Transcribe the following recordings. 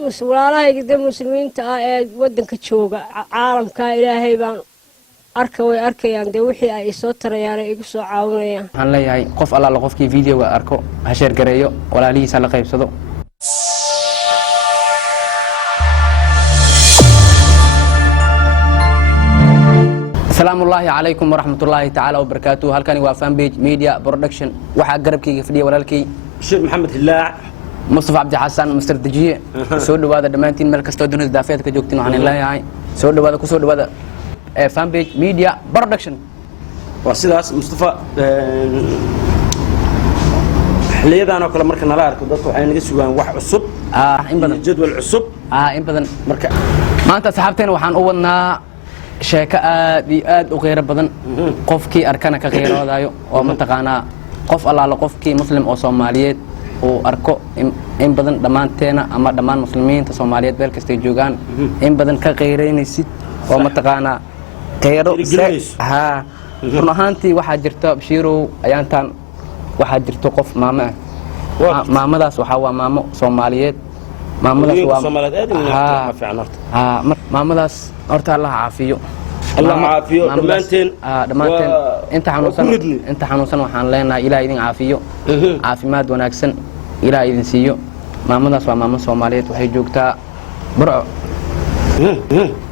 وسوالها يقدر مسلمين تا ودن كتشوجا عالم كإلهي بان أركوا أركيان دوحي أي صوت ريانا يقصوا عاونيا. هلا يا قف الله لقف كي فيديو أركو هشر قريو ولا لي سال قيب صدق. السلام الله عليكم ورحمة الله تعالى وبركاته. هل كان يوافن بيج ميديا برودكشن وحق قرب كي فيديو ولا لكي الشيخ محمد هلاع مصطفى عبد الحسن مستراتيجية سود هذا دمانتين ملك استوديو دافعت كجوكتين عن الله هاي سود هذا كسود هذا فان بيج ميديا برودكشن وسيداس مصطفى حليدان oo kale marka nala arko dadku waxay naga sugaan wax cusub in badan jadwal cusub in badan marka maanta saxaabteena waxaan u wadnaa sheeko aad u qeyr badan qofkii arkana ka qeyroodayo oo ma taqaana qof allaala qofkii muslim oo Soomaaliyeed oo arko in badan dhamaanteena ama dhamaan muslimiinta Soomaaliyeed meel kasta joogaan in badan ka qeyreynaysid oo ma taqaana qeyro run ahaantii waxaa jirta Bashiirow ayaantan waxaa jirta qof maamo ah maamadaas waxa waa maamo Soomaaliyeed maamadaas waa maamadaas horta Allah caafiyo الله عافيه دمانتين انت حنوسن waxaan leenahay ilaahay idin caafiyo caafimaad wanaagsan ilaahay idin siiyo maamadaas waa maamo Soomaaliyeed waxay joogtaa burco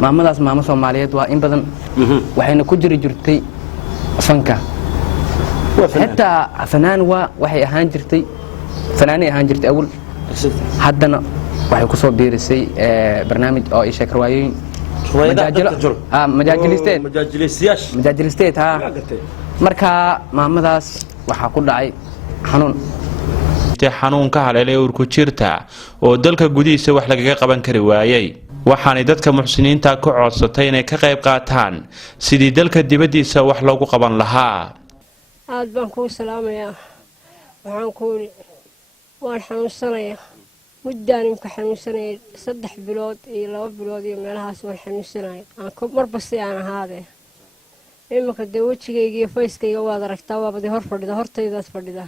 maamadaas maamo Soomaaliyeed waa in badan waxayna ku jirtay fanka hatta fanaan waxay ahaan jirtay fanaanay ahaan jirtay awal haddana waxay ku soo biirisay barnaamij oo ay sheekarwaayeen مجاجلستيت ها marka maamadaas waxa ku dhacay xanuun ka haleelay urku jirta oo dalka gudihiisa wax laga qaban kari waayay waxaanay dadka muxsiniinta ku codsatay inay ka qayb qaataan sidii dalka dibadiisa wax loogu qaban lahaa aad baan ku salaamayaa waxaan ku waan xanuunsanayaa مدان يمكن حنوسني صدح بلود إلى بلود يملها سوى حنوسني أنا كبر بس أنا هذا إما كدوتش يجي فايس كي جواد ركتوا بدي هرفرد ده هرتي ده فرد ده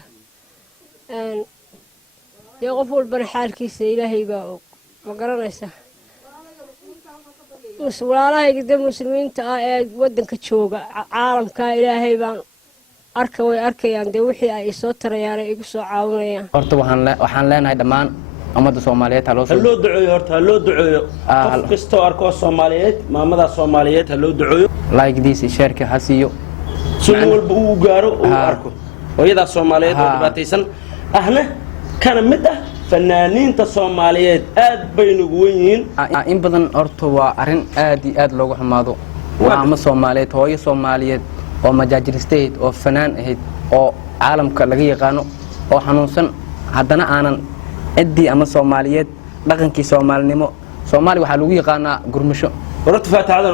يغفول برحال كيس إلهي بقى مقرنا يسه وسوالها يقدر مسلمين تا ودن كتشوجا عالم كإلهي بان أركيان دوحي أي صوت ريانا يقصوا عاونيا. أرتو وحن لنا دمان أمد الصوماليات هلو دعوي هرت هلو دعوي قف كستو أركو الصوماليات مامدا الصوماليات هلو دعوي لايك ديس الشركة حسيو سنو البو جارو وأركو ويدا الصوماليات ودباتيسن أهنا كان مدة فنانين الصوماليات آد بين جوين إن بدن أرتو وأرن آد لوجو حمادو وعم الصوماليات هوي الصوماليات أو مجاجر ستيت أو فنان هيد أو عالم كلاجي قانو أو حنوسن هذانا أنا أدي أما الصوماليات لكن كي صومالنيمو صومالي وحلوي قانا قرمشو ورتفات هذا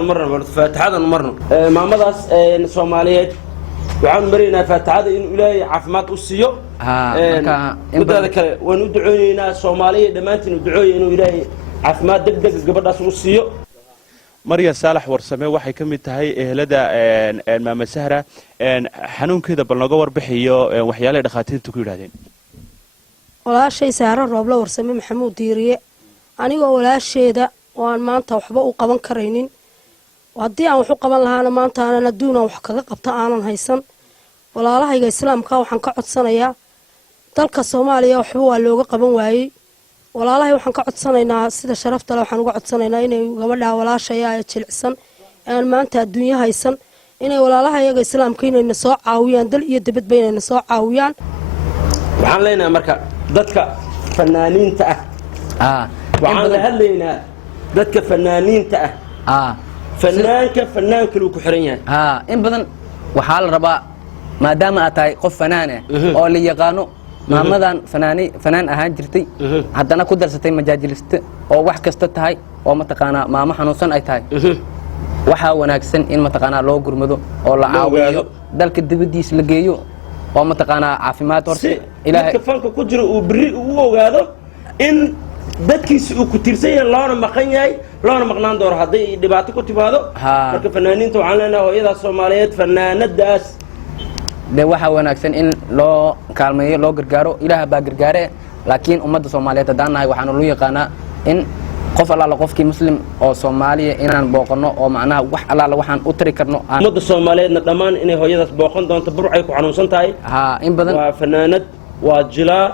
المرة ما مدرس الصوماليات وعن مرينا فات هذا إنه إلهي عفمات أسيو وده ذكر وندعونا الصومالية دمانت ندعوه إنه إلهي عفمات دق قبل ناس أسيو مريا صالح ورسمه waxay kamid tahay ehelada maama Sahra xanuunkeeda balnaga warbixiyo waxyaalaha dhaqaatiirtu ku yiraahdeen walaashay Sahra Roobla warsame Maxamuud Diiriye anigoo walaasheeda waan maanta waxba u qaban kareynin hadii aan wax u qaban lahaana maanta aan adduuna wax kaga qabta aanan haysan walaalahayga islaamka waxaan ka codsanayaa dalka Soomaaliya waxba waa looga qaban waayay walaalahay waxaan ka codsanaynaa sida sharafta leh waxaan uga codsanaynaa inay gabadha walaashay ay jilicsan aan maanta adduunyo haysan inay walaalahayaga islaamka inay soo caawiyaan dal iyo dibadba inay soo caawiyaan waxaan leenahay marka dadka fanaaniinta waxaan la hadlaynaa dadka fanaaniinta fanaanka uu ku xiran yahay in badan waxaa la rabaa maadaama aad tahay qof fanaan oo la yaqaano maamadan fanaan ahaan jirtay haddana ku darsatay majaajiliste oo wax kasta tahay oo ma taqaana maamo xanuunsan ay tahay waxa wanaagsan in ma taqaana loo gurmado oo la caawiyo dalka dibadiisa la geeyo oo ma taqaana caafimaad horta ilaahay ka fanka ku jiro uu biri uu ogaado in dadkiisa uu ku tirsan yahay loona maqan yahay loona maqnaan doono haddii dhibaato ku timaado marka fanaaniinta waxaan leenahay hooyada Soomaaliyeed fanaanadaas de waxa wanaagsan in loo kaalmeeyo loo gargaaro ilaaha baa gargaare laakiin ummadda Soomaaliyeed hadaan nahay waxaan loo yaqaanaa in qof allaala qofkii muslim oo Soomaaliya inaan booqano oo macnaha wax allaala waxaan u tiri karno ummadda Soomaaliyeedna dhammaan inay hooyadaas booqan doonto burcay ku xanuunsan tahay in badan waa fanaanad waa jilaa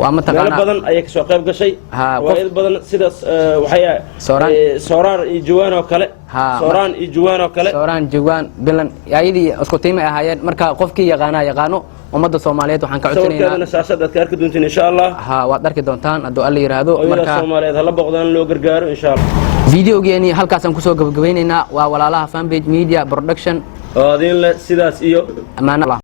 waa mataqaanaa badan ayay ka soo qayb gashay waa badan sida waxay sooraan iyo jawaan oo kale sooraan iyo jawaan oo kale sooraan jawaan bilan ayadii isku tiimay ahaayeen marka qofkii yaqaano ummadda Soomaaliyeed waxaan ka codsanaynaa saasada ka arki doontiin insha Allah waad arki doontaan haddii alla yiraahdo marka Soomaaliyeed hala boqdaan loo gargaaro insha Allah videogeeni halkaas aan ku soo gabagabaynaynaa waa walaalaha Fanpage Media Production oo adin la sidaas iyo amaana